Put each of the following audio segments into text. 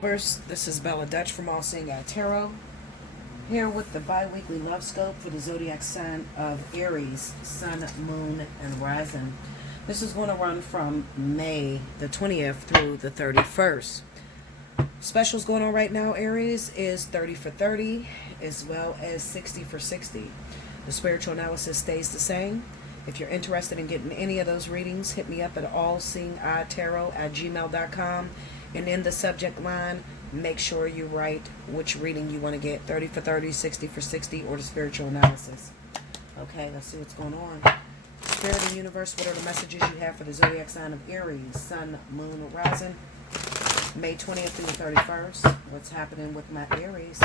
First, this is Bella Dutch from Allseeingeyetarot, here with the bi-weekly love scope for the zodiac sign of Aries, Sun, Moon, and Rising. This is going to run from May the 20th through the 31st. Specials going on right now, Aries, is 30 for 30 as well as 60 for 60. The spiritual analysis stays the same. If you're interested in getting any of those readings, hit me up at allseeingeyetarot@gmail.com. And in the subject line, make sure you write which reading you want to get, 30 for 30, 60 for 60, or the spiritual analysis. Okay, let's see what's going on. Spirit and universe, what are the messages you have for the zodiac sign of Aries, Sun, Moon, Rising, May 20th through the 31st? What's happening with my Aries?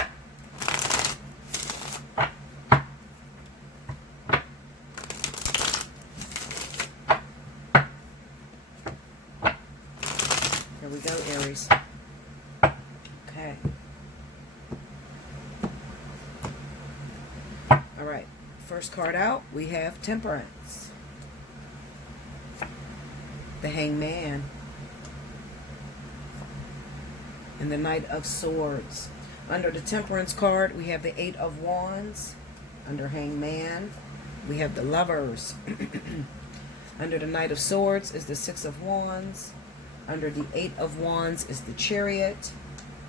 Here we go, Aries. Okay. All right. First card out, we have Temperance. The Hangman. And the Knight of Swords. Under the Temperance card, we have the Eight of Wands. Under Hangman, we have the Lovers. Under the Knight of Swords is the Six of Wands. Under the Eight of Wands is the Chariot.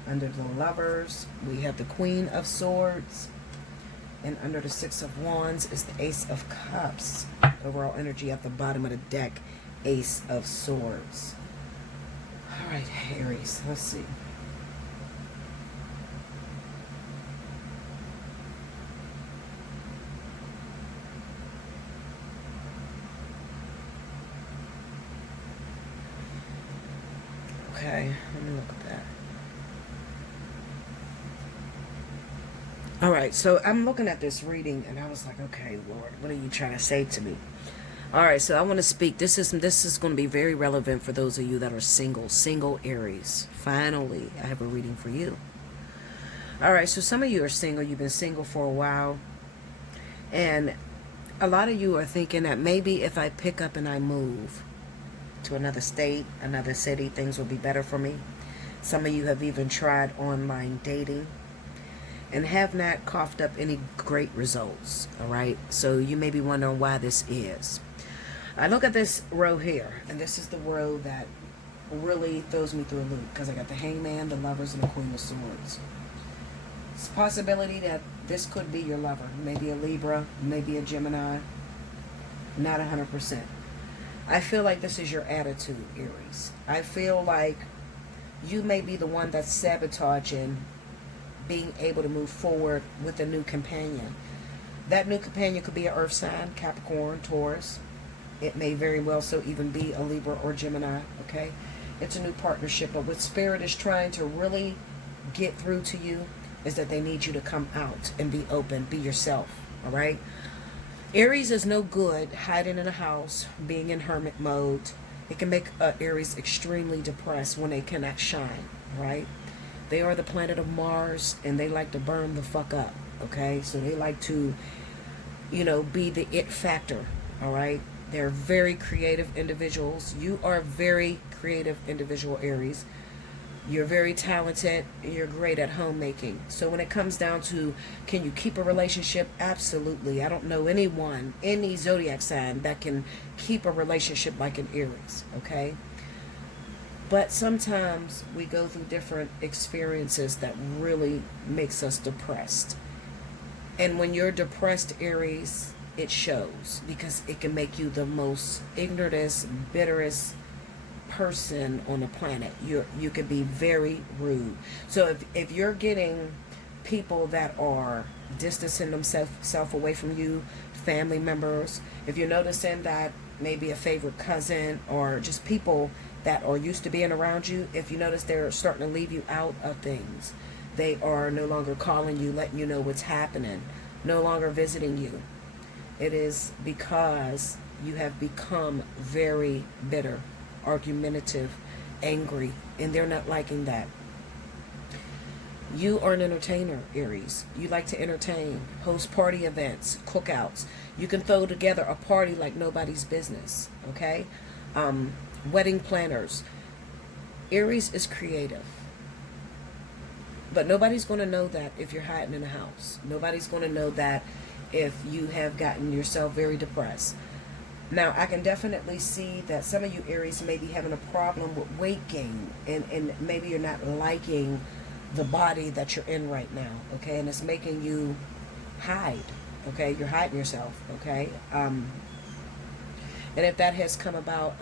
Under the Lovers, we have the Queen of Swords. And under the Six of Wands is the Ace of Cups. Overall energy at the bottom of the deck, Ace of Swords. All right, Aries, let's see. Okay, let me look at that. All right, so I'm looking at this reading, and I was like, okay, Lord, what are you trying to say to me? All right, so I want to speak. This is going to be very relevant for those of you that are single Aries. Finally, I have a reading for you. All right, so some of you are single. You've been single for a while, and a lot of you are thinking that maybe if I pick up and I move to another state, another city, things will be better for me. Some of you have even tried online dating and have not coughed up any great results. All right, so you may be wondering why this is. I look at this row here, and this is the row that really throws me through a loop, because I got the Hangman, the Lovers, and the Queen of Swords. It's a possibility that this could be your lover, maybe a Libra, maybe a Gemini, not 100%. I feel like this is your attitude, Aries. I feel like you may be the one that's sabotaging being able to move forward with a new companion. That new companion could be an earth sign, Capricorn, Taurus. It may very well so even be a Libra or Gemini, okay? It's a new partnership, but what Spirit is trying to really get through to you is that they need you to come out and be open, be yourself, all right? Aries is no good hiding in a house, being in hermit mode. It can make Aries extremely depressed when they cannot shine, right? They are the planet of Mars, and they like to burn the fuck up, okay? So they like to, be the it factor, all right? They're very creative individuals. You are a very creative individual, Aries. You're very talented, and you're great at homemaking. So when it comes down to, can you keep a relationship? Absolutely. I don't know anyone, any zodiac sign, that can keep a relationship like an Aries, okay? But sometimes we go through different experiences that really makes us depressed. And when you're depressed, Aries, it shows, because it can make you the most ignorantest, bitterest person on the planet. You can be very rude. So if you're getting people that are distancing themselves away from you, family members, if you're noticing that maybe a favorite cousin or just people that are used to being around you, if you notice they're starting to leave you out of things, they are no longer calling you, letting you know what's happening, no longer visiting you, it is because you have become very bitter, argumentative, angry, and they're not liking that. You are an entertainer, Aries. You like to entertain, host party events, cookouts. You can throw together a party like nobody's business, okay? Wedding planners. Aries is creative. But nobody's going to know that if you're hiding in a house. Nobody's going to know that if you have gotten yourself very depressed. Now, I can definitely see that some of you Aries may be having a problem with weight gain, and maybe you're not liking the body that you're in right now, okay? And it's making you hide, okay? You're hiding yourself, okay? And if that has come about,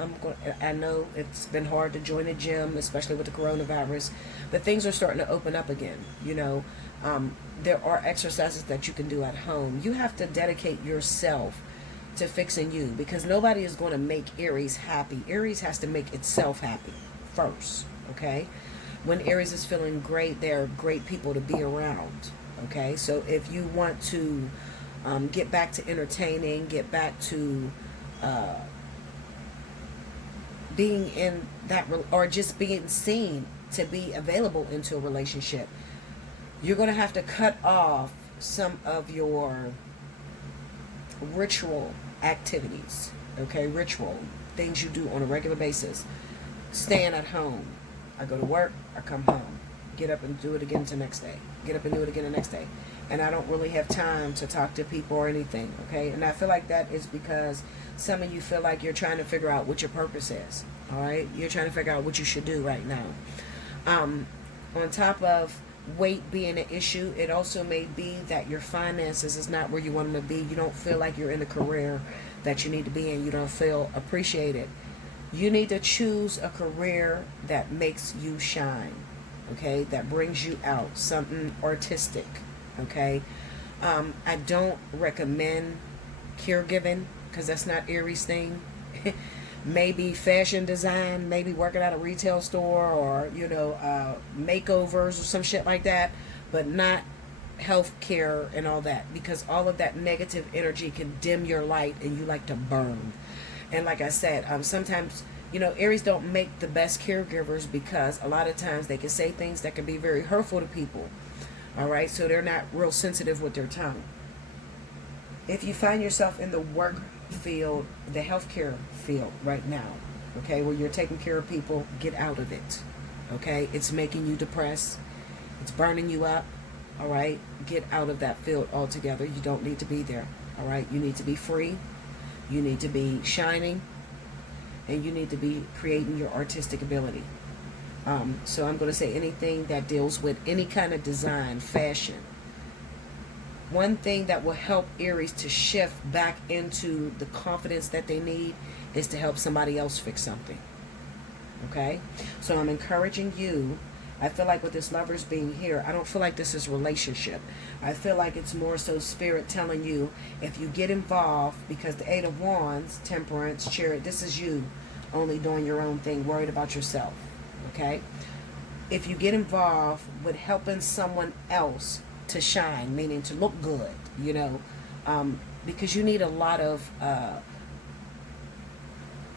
I know it's been hard to join a gym, especially with the coronavirus, but things are starting to open up again, you know. There are exercises that you can do at home. You have to dedicate yourself to fixing you, because nobody is going to make Aries happy. Aries has to make itself happy first, okay? When Aries is feeling great, they're great people to be around, okay? So if you want to get back to entertaining, get back to being in that, or just being seen to be available into a relationship, you're going to have to cut off some of your ritual activities, okay? Ritual things you do on a regular basis. Staying at home. I go to work, I come home, get up and do it again the next day, get up and do it again the next day, and I don't really have time to talk to people or anything, okay? And I feel like that is because some of you feel like you're trying to figure out what your purpose is, all right? You're trying to figure out what you should do right now. On top of weight being an issue, it also may be that your finances is not where you want them to be. You don't feel like you're in the career that you need to be in. You don't feel appreciated. You need to choose a career that makes you shine, okay? That brings you out, something artistic, okay? I don't recommend caregiving, because that's not Aries thing. Maybe fashion design, maybe working at a retail store, or, you know, makeovers or some shit like that, but not health care and all that, because all of that negative energy can dim your light and you like to burn. And like I said, sometimes, you know, Aries don't make the best caregivers, because a lot of times they can say things that can be very hurtful to people, all right? So they're not real sensitive with their tongue. If you find yourself in the work field, the healthcare field right now, okay, where you're taking care of people, get out of it, okay? It's making you depressed. It's burning you up, all right? Get out of that field altogether. You don't need to be there, all right? You need to be free. You need to be shining, and you need to be creating your artistic ability. So I'm going to say anything that deals with any kind of design, fashion. One thing that will help Aries to shift back into the confidence that they need is to help somebody else fix something. Okay? So I'm encouraging you. I feel like with this Lovers being here, I don't feel like this is relationship. I feel like it's more so Spirit telling you, if you get involved, because the Eight of Wands, Temperance, Chariot, this is you only doing your own thing, worried about yourself. Okay? If you get involved with helping someone else to shine, meaning to look good, you know, because you need a lot of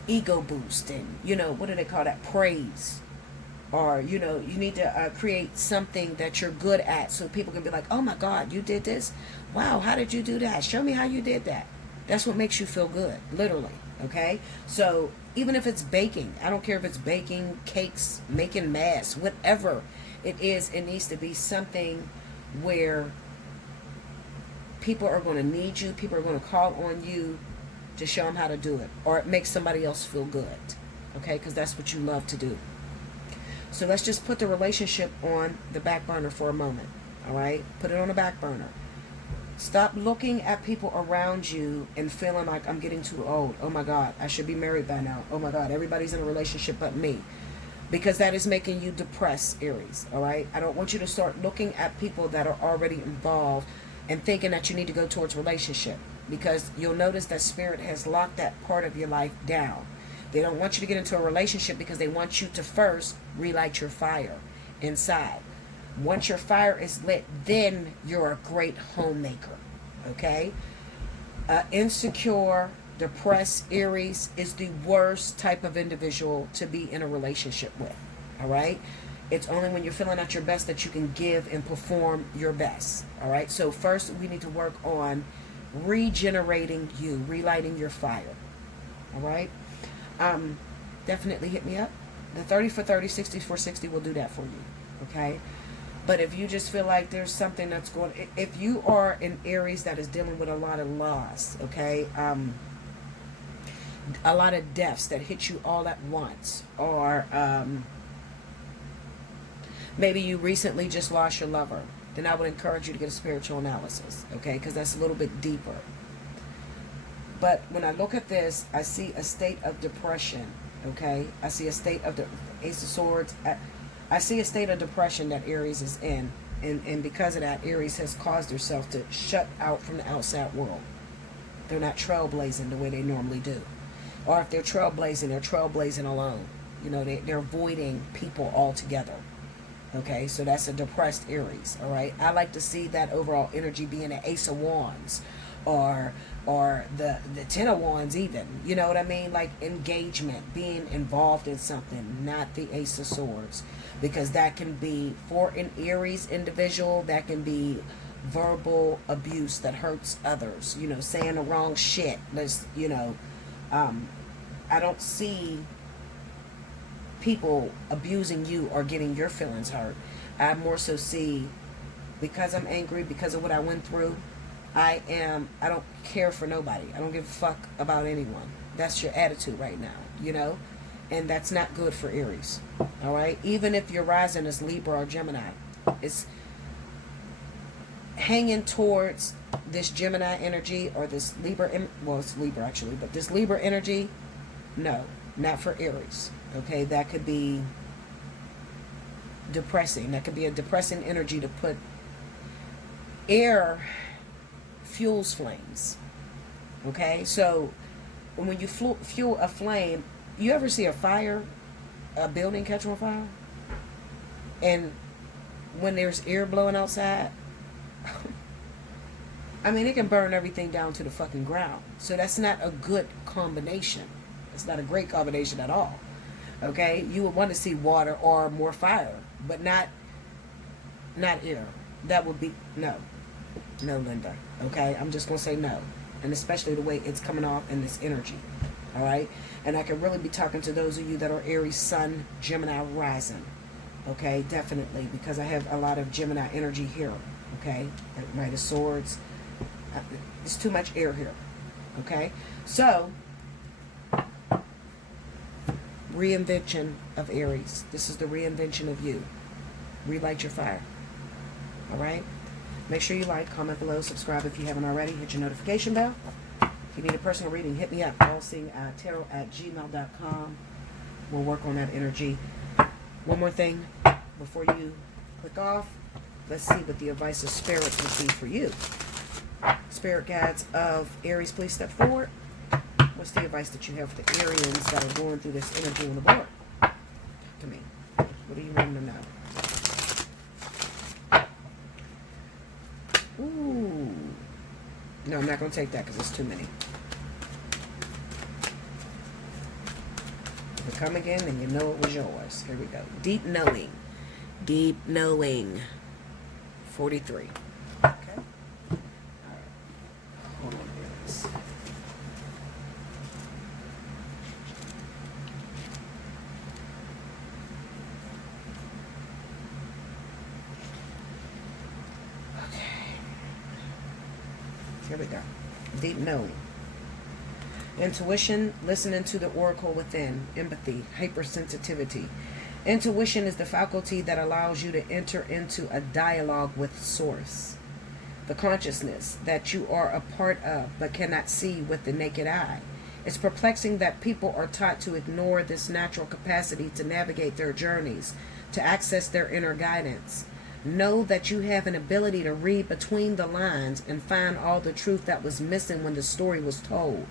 ego boost, and, you know, what do they call that, praise, or, you know, you need to create something that you're good at, so people can be like, oh my God, you did this, wow, how did you do that, show me how you did that. That's what makes you feel good, literally. Okay, so even if it's baking, I don't care if it's baking cakes, making masks, whatever it is, it needs to be something where people are going to need you, people are going to call on you to show them how to do it, or it makes somebody else feel good, okay, because that's what you love to do. So let's just put the relationship on the back burner for a moment, all right? Put it on the back burner. Stop looking at people around you and feeling like, I'm getting too old. Oh my God, I should be married by now. Oh my God, everybody's in a relationship but me. Because that is making you depressed, Aries, all right? I don't want you to start looking at people that are already involved and thinking that you need to go towards relationship, because you'll notice that Spirit has locked that part of your life down. They don't want you to get into a relationship because they want you to first relight your fire inside. Once your fire is lit, then you're a great homemaker, okay? Insecure, depressed Aries is the worst type of individual to be in a relationship with, all right? It's only when you're feeling at your best that you can give and perform your best, all right? So first we need to work on regenerating you, relighting your fire, all right? Definitely hit me up. The 30 for 30, 60 for 60 will do that for you, okay? But if you just feel like there's something that's going, if you are an Aries that is dealing with a lot of loss, okay, a lot of deaths that hit you all at once, or maybe you recently just lost your lover, then I would encourage you to get a spiritual analysis, okay, because that's a little bit deeper. But when I look at this, I see a state of depression, okay? I see a state of the Ace of Swords. I see a state of depression that Aries is in. And because of that, Aries has caused herself to shut out from the outside world. They're not trailblazing the way they normally do. Or if they're trailblazing alone. You know, they're avoiding people altogether. Okay, so that's a depressed Aries, all right? I like to see that overall energy being an Ace of Wands. Or the Ten of Wands even. You know what I mean? Like engagement, being involved in something, not the Ace of Swords. Because that can be, for an Aries individual, that can be verbal abuse that hurts others. You know, saying the wrong shit. I don't see people abusing you or getting your feelings hurt. I more so see, because I'm angry, because of what I went through, I don't care for nobody. I don't give a fuck about anyone. That's your attitude right now, you know? And that's not good for Aries, all right? Even if your rising is Libra or Gemini, it's hanging towards this Gemini energy or this Libra, well, it's Libra actually, but this Libra energy, no, not for Aries, okay? That could be depressing. That could be a depressing energy to put. Air fuels flames, okay? So when you fuel a flame, you ever see a building catch on fire? And when there's air blowing outside, I mean, it can burn everything down to the fucking ground. So that's not a good combination. It's not a great combination at all, okay? You would want to see water or more fire, but not air. That would be, no, Linda, okay? I'm just going to say no. And especially the way it's coming off in this energy. All right, and I can really be talking to those of you that are Aries Sun, Gemini rising, okay, definitely, because I have a lot of Gemini energy here, okay, like Knight of Swords. There's too much air here, okay. So reinvention of Aries. This is the reinvention of you. Relight your fire. All right, make sure you like, comment below, subscribe if you haven't already, hit your notification bell. If you need a personal reading, hit me up, allseeingeyetarot@gmail.com. We'll work on that energy. One more thing before you click off. Let's see what the advice of Spirit would be for you. Spirit guides of Aries, please step forward. What's the advice that you have for the Arians that are going through this energy on the board? To me. What do you want them to know? Ooh. No, I'm not going to take that because it's too many. If it come again, then you know it was yours. Here we go. Deep knowing. Deep knowing. 43. Okay. All right. Hold on, Aries. Okay. Here we go. Deep knowing. Intuition, listening to the oracle within. Empathy, hypersensitivity. Intuition is the faculty that allows you to enter into a dialogue with Source. The consciousness that you are a part of but cannot see with the naked eye. It's perplexing that people are taught to ignore this natural capacity to navigate their journeys, to access their inner guidance. Know that you have an ability to read between the lines and find all the truth that was missing when the story was told.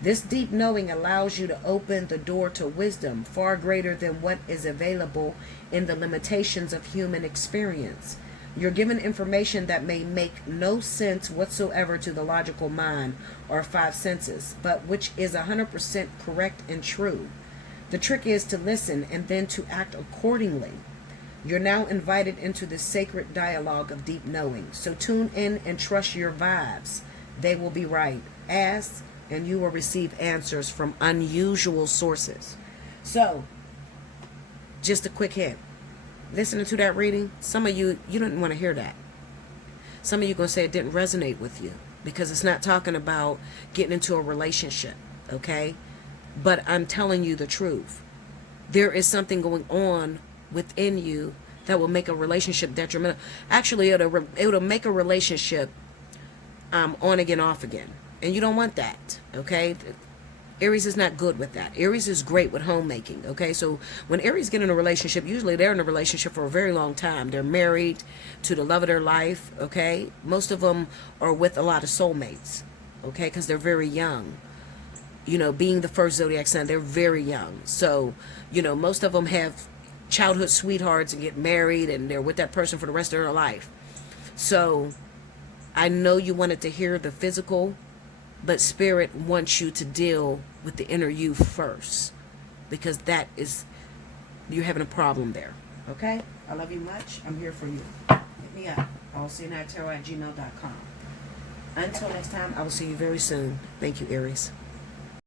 This deep knowing allows you to open the door to wisdom far greater than what is available in the limitations of human experience. You're given information that may make no sense whatsoever to the logical mind or five senses, but which is 100% correct and true. The trick is to listen and then to act accordingly. You're now invited into the sacred dialogue of deep knowing. So tune in and trust your vibes. They will be right. Ask and you will receive answers from unusual sources. So, just a quick hint. listening to that reading, some of you didn't want to hear that. Some of you going to say it didn't resonate with you because it's not talking about getting into a relationship, okay? But I'm telling you the truth. There is something going on within you that will make a relationship detrimental. Actually, it'll make a relationship on again, off again. And you don't want that, okay? Aries is not good with that. Aries is great with homemaking, okay? So when Aries get in a relationship, usually they're in a relationship for a very long time. They're married to the love of their life, okay? Most of them are with a lot of soulmates, okay? Because they're very young. You know, being the first zodiac sign, they're very young. So, you know, most of them have childhood sweethearts and get married and they're with that person for the rest of their life. So I know you wanted to hear the physical, but Spirit wants you to deal with the inner you first, because that is, you're having a problem there. Okay? I love you much. I'm here for you. Hit me up. Allseeingeyetarot@gmail.com. Until next time, I will see you very soon. Thank you, Aries.